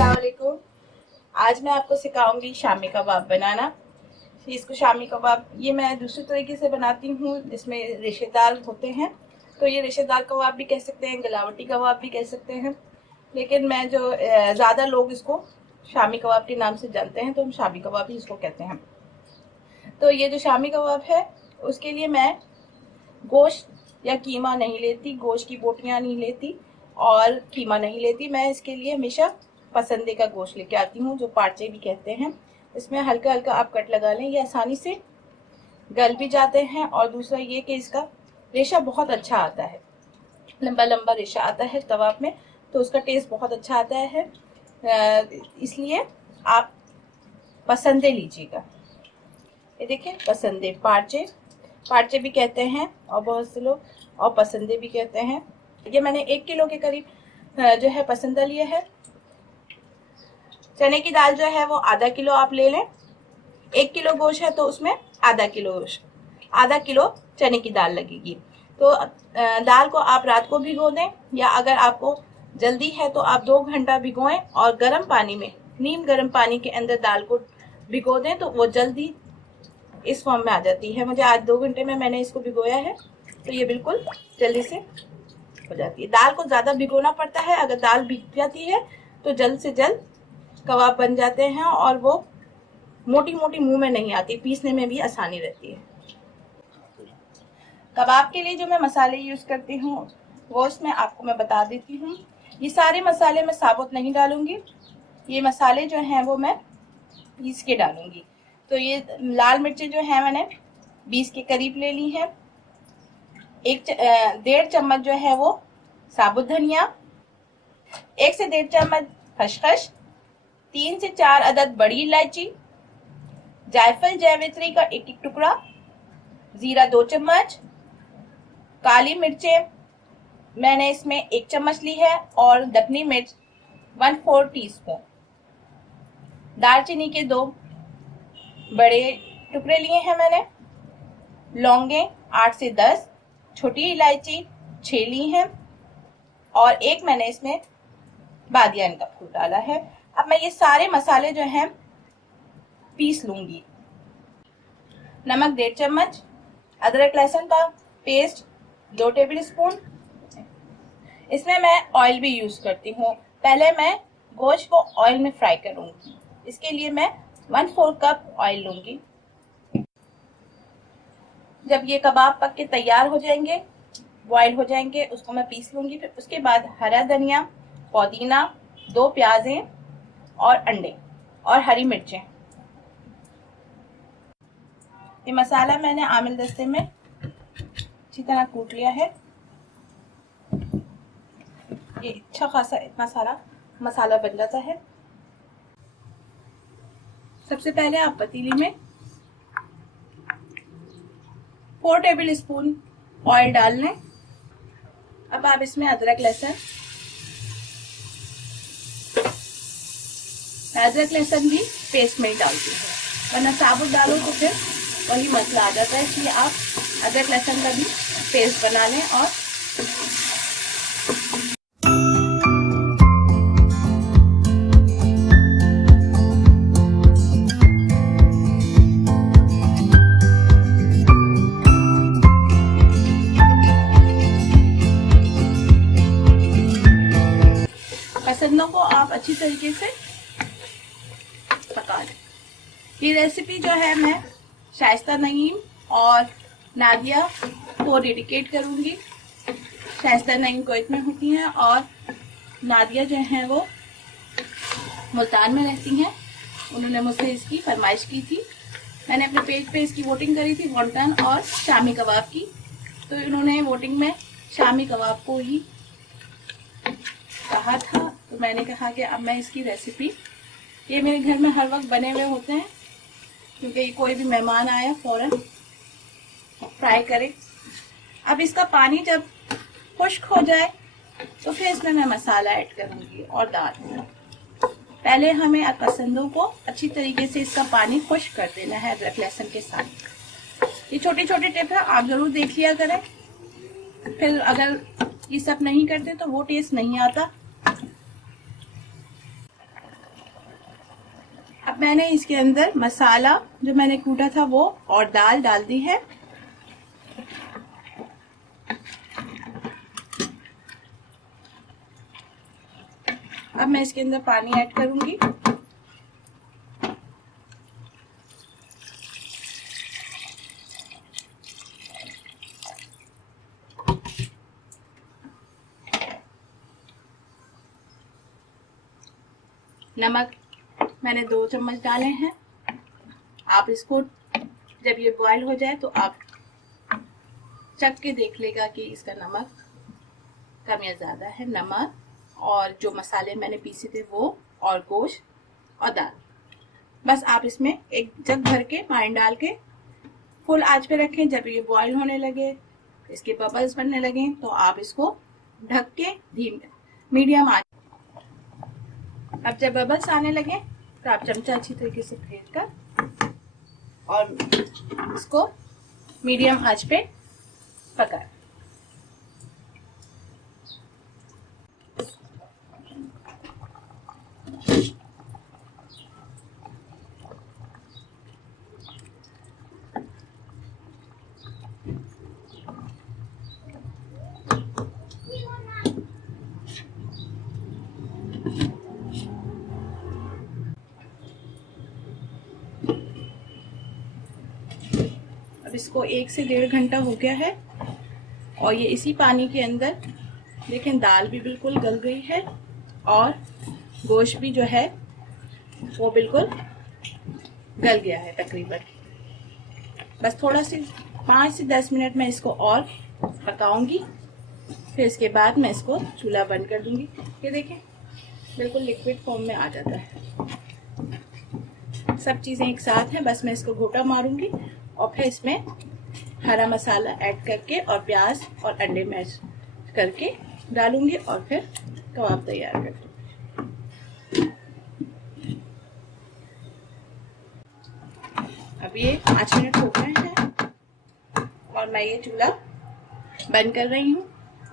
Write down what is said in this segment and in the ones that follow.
अस्सलाम वालेकुम। आज मैं आपको सिखाऊंगी शामी कबाब बनाना। इसको शामी कबाब ये मैं दूसरे तरीके से बनाती हूँ, जिसमें रेशेदार होते हैं। तो ये रेशेदार कबाब भी कह सकते हैं, गलावटी कबाब भी कह सकते हैं, लेकिन मैं जो ज़्यादा लोग इसको शामी कबाब के नाम से जानते हैं, तो हम शामी कबाब ही इसको कहते हैं। तो ये जो शामी कबाब है उसके लिए मैं गोश्त या कीमा नहीं लेती, गोश्त की बोटियाँ नहीं लेती और कीमा नहीं लेती। मैं इसके लिए हमेशा पसंदे का गोश्त लेके आती हूँ, जो पार्चे भी कहते हैं। इसमें हल्का हल्का आप कट लगा लें, ये आसानी से गल भी जाते हैं। और दूसरा ये कि इसका रेशा बहुत अच्छा आता है, लंबा लंबा रेशा आता है कबाब में, तो उसका टेस्ट बहुत अच्छा आता है। इसलिए आप पसंदे लीजिएगा। ये देखिए, पसंदे, पार्चे भी कहते हैं और बहुत से लोग, और पसंदे भी कहते हैं। ये मैंने 1 किलो के करीब जो है पसंदा लिया है। चने की दाल जो है वो आधा किलो आप ले लें। 1 किलो गोश्त है तो उसमें आधा किलो चने की दाल लगेगी। तो दाल को आप रात को भिगो दें, या अगर आपको जल्दी है तो आप 2 घंटा भिगोएं और गर्म पानी में, नीम गर्म पानी के अंदर दाल को भिगो दें, तो वो जल्दी इस फॉर्म में आ जाती है। मुझे आज 2 घंटे में मैंने इसको भिगोया है, तो ये बिल्कुल जल्दी से हो जाती है। दाल को ज़्यादा भिगोना पड़ता है, अगर दाल भीग जाती है तो जल्द से जल्द कबाब बन जाते हैं और वो मोटी मोटी मुंह में नहीं आती, पीसने में भी आसानी रहती है। कबाब के लिए जो मैं मसाले यूज़ करती हूँ वो इसमें आपको मैं बता देती हूँ। ये सारे मसाले मैं साबुत नहीं डालूंगी, ये मसाले जो हैं वो मैं पीस के डालूंगी। तो ये लाल मिर्चें जो हैं मैंने 20 के करीब ले ली हैं। 1.5 चम्मच जो है वो साबुत धनिया, 1 से 1.5 चम्मच खसखस, 3 से 4 अदद बड़ी इलायची, जायफल जावित्री का 1 टुकड़ा, जीरा 2 चम्मच, काली मिर्चें मैंने इसमें 1 चम्मच ली है, और दखनी मिर्च 1/4 टीस्पून, दालचीनी के 2 बड़े टुकड़े लिए हैं मैंने, लौंगे 8 से 10, छोटी इलायची 6 ली हैं, और 1 मैंने इसमें बादियान का फूल डाला है। अब मैं ये सारे मसाले जो हैं पीस लूंगी। नमक 1.5 चम्मच, अदरक लहसुन का पेस्ट 2 टेबल स्पून। इसमें मैं ऑयल भी यूज करती हूँ। पहले मैं गोश्त को ऑयल में फ्राई करूंगी, इसके लिए मैं 1/4 कप ऑयल लूंगी। जब ये कबाब पक के तैयार हो जाएंगे, बॉयल हो जाएंगे, उसको मैं पीस लूंगी। फिर उसके बाद हरा धनिया, पुदीना, 2 प्याजें और अंडे और हरी मिर्चें। ये मसाला मैंने आमिल दस्ते में अच्छी तरह कूट लिया है। ये अच्छा खासा इतना सारा मसाला बन जाता है। सबसे पहले आप पतीली में 4 टेबल स्पून ऑयल डाल लें। अब आप इसमें अदरक लहसुन भी पेस्ट में ही डालती हूँ, वरना साबुत डालो तो फिर वही मसला आ जाता है। इसलिए आप अदरक लहसुन का भी पेस्ट बना लें। और पसंदों को आप अच्छी तरीके से पका लें। ये रेसिपी जो है मैं शाइस्ता नईम और नादिया को डेडिकेट करूंगी। शाइस्ता नईम कुवैत में होती हैं और नादिया जो हैं वो मुल्तान में रहती हैं। उन्होंने मुझसे इसकी फरमाइश की थी। मैंने अपने पेज पे इसकी वोटिंग करी थी, वॉन्टन और शामी कबाब की, तो इन्होंने वोटिंग में शामी कबाब को ही कहा था। तो मैंने कहा कि अब मैं इसकी रेसिपी, ये मेरे घर में हर वक्त बने हुए होते हैं, क्योंकि कोई भी मेहमान आया फौरन फ्राई करे। अब इसका पानी जब खुश्क हो जाए तो फिर इसमें मैं मसाला ऐड करूंगी और दाल। पहले हमें पसंदों को अच्छी तरीके से इसका पानी खुश्क कर देना है अदरक लहसुन के साथ। ये छोटी छोटी टिप है, आप जरूर देख लिया करें, फिर अगर ये सब नहीं करते तो वो टेस्ट नहीं आता। अब मैंने इसके अंदर मसाला जो मैंने कूटा था वो और दाल डाल दी है। अब मैं इसके अंदर पानी ऐड करूंगी। नमक मैंने 2 चम्मच डाले हैं। आप इसको जब ये बॉईल हो जाए तो आप चख के देख लेगा कि इसका नमक कम या ज़्यादा है। नमक और जो मसाले मैंने पीसे थे वो और गोश्त और दाल, बस आप इसमें एक जग भर के पानी डाल के फुल आंच पे रखें। जब ये बॉईल होने लगे, इसके बबल्स बनने लगे, तो आप इसको ढक के मीडियम आंच। अब जब बबल्स आने लगे तो आप चमचा अच्छी तरीके से फेंट कर और इसको मीडियम आंच पे पकाएं। अब इसको 1 से 1.5 घंटा हो गया है और ये इसी पानी के अंदर देखें दाल भी बिल्कुल गल गई है और गोश्त भी जो है वो बिल्कुल गल गया है तकरीबन। बस थोड़ा सी 5 से 10 मिनट में इसको और पकाऊंगी, फिर इसके बाद मैं इसको चूल्हा बंद कर दूंगी। ये देखें बिल्कुल लिक्विड फॉर्म में आ जाता है। सब चीज़ें एक साथ हैं, बस मैं इसको घोटा मारूंगी और फिर इसमें हरा मसाला ऐड करके और प्याज और अंडे मैश करके डालूंगी और फिर कबाब तैयार कर दूंगी। अब ये 5 मिनट हो गए हैं और मैं ये चूल्हा बंद कर रही हूँ।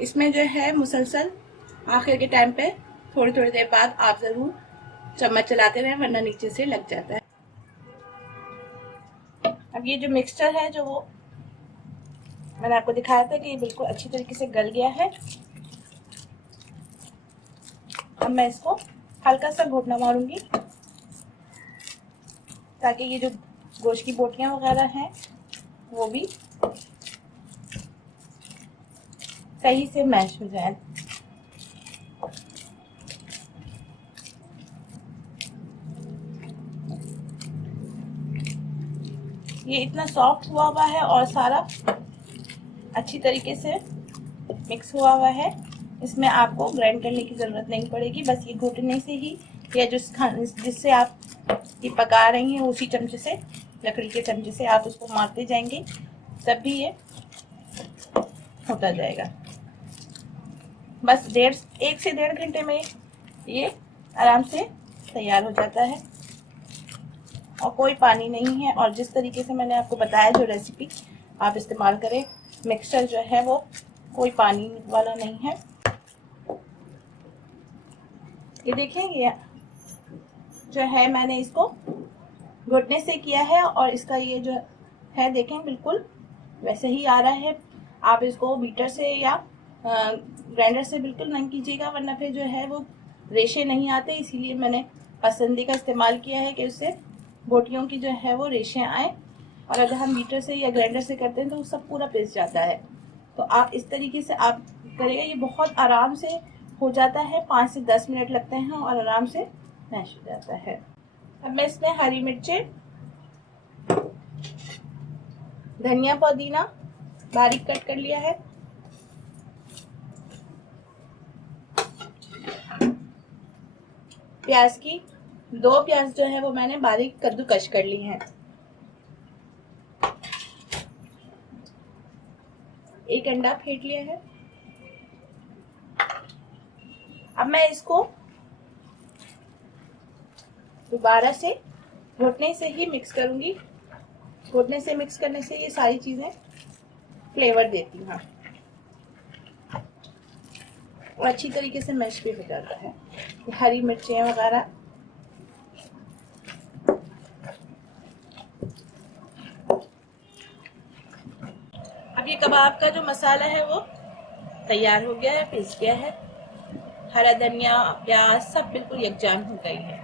इसमें जो है मुसलसल आखिर के टाइम पे थोड़ी थोड़ी देर बाद आप ज़रूर चम्मच चलाते रहें, वरना नीचे से लग जाता है। अब ये जो मिक्सचर है जो वो मैंने आपको दिखाया था कि ये बिल्कुल अच्छी तरीके से गल गया है। अब मैं इसको हल्का सा घोटना मारूंगी ताकि ये जो गोश्त की बोटियां वगैरह हैं वो भी सही से मैश हो जाए। ये इतना सॉफ्ट हुआ है और सारा अच्छी तरीके से मिक्स हुआ है। इसमें आपको ग्राइंड करने की ज़रूरत नहीं पड़ेगी, बस ये घुटने से ही या जिससे आप ये पका रही हैं उसी चमचे से, लकड़ी के चमचे से आप उसको मारते जाएंगे, तब भी ये होता जाएगा। बस 1 से 1.5 घंटे में ये आराम से तैयार हो जाता है और कोई पानी नहीं है। और जिस तरीके से मैंने आपको बताया जो रेसिपी आप इस्तेमाल करें, मिक्सचर जो है वो कोई पानी वाला नहीं है। ये देखें ये जो है मैंने इसको घुटने से किया है और इसका ये जो है देखें बिल्कुल वैसे ही आ रहा है। आप इसको बीटर से या ग्राइंडर से बिल्कुल नहीं कीजिएगा, वरना फिर जो है वो रेशे नहीं आते। इसीलिए मैंने पसंदी का इस्तेमाल किया है कि उससे बोटियों की जो है वो रेशे आए, और अगर हम बीटर से या ग्राइंडर से करते हैं तो वो सब पूरा पिस जाता है। तो आप इस तरीके से आप करिएगा, ये बहुत आराम से हो जाता है। 5 से 10 मिनट लगते हैं और आराम से मैश हो जाता है। अब मैं इसमें हरी मिर्चें, धनिया पुदीना बारीक कट कर लिया है, प्याज की 2 प्याज जो है वो मैंने बारीक कद्दूकश कर ली हैं, 1 अंडा फेंट लिया है। अब मैं इसको दोबारा से घोटने से ही मिक्स करूंगी। घोटने से मिक्स करने से ये सारी चीजें फ्लेवर देती हैं और अच्छी तरीके से मैश भी हो जाता है। हरी मिर्चें वगैरह अब ये कबाब का जो मसाला है वो तैयार हो गया है, पिस गया है। हरा धनिया, प्याज सब बिल्कुल यकजान हो गई है।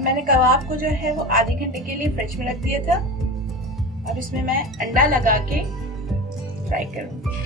मैंने कबाब को जो है वो आधे घंटे के लिए फ्रिज में रख दिया था। अब इसमें मैं अंडा लगा के फ्राई करूंगी।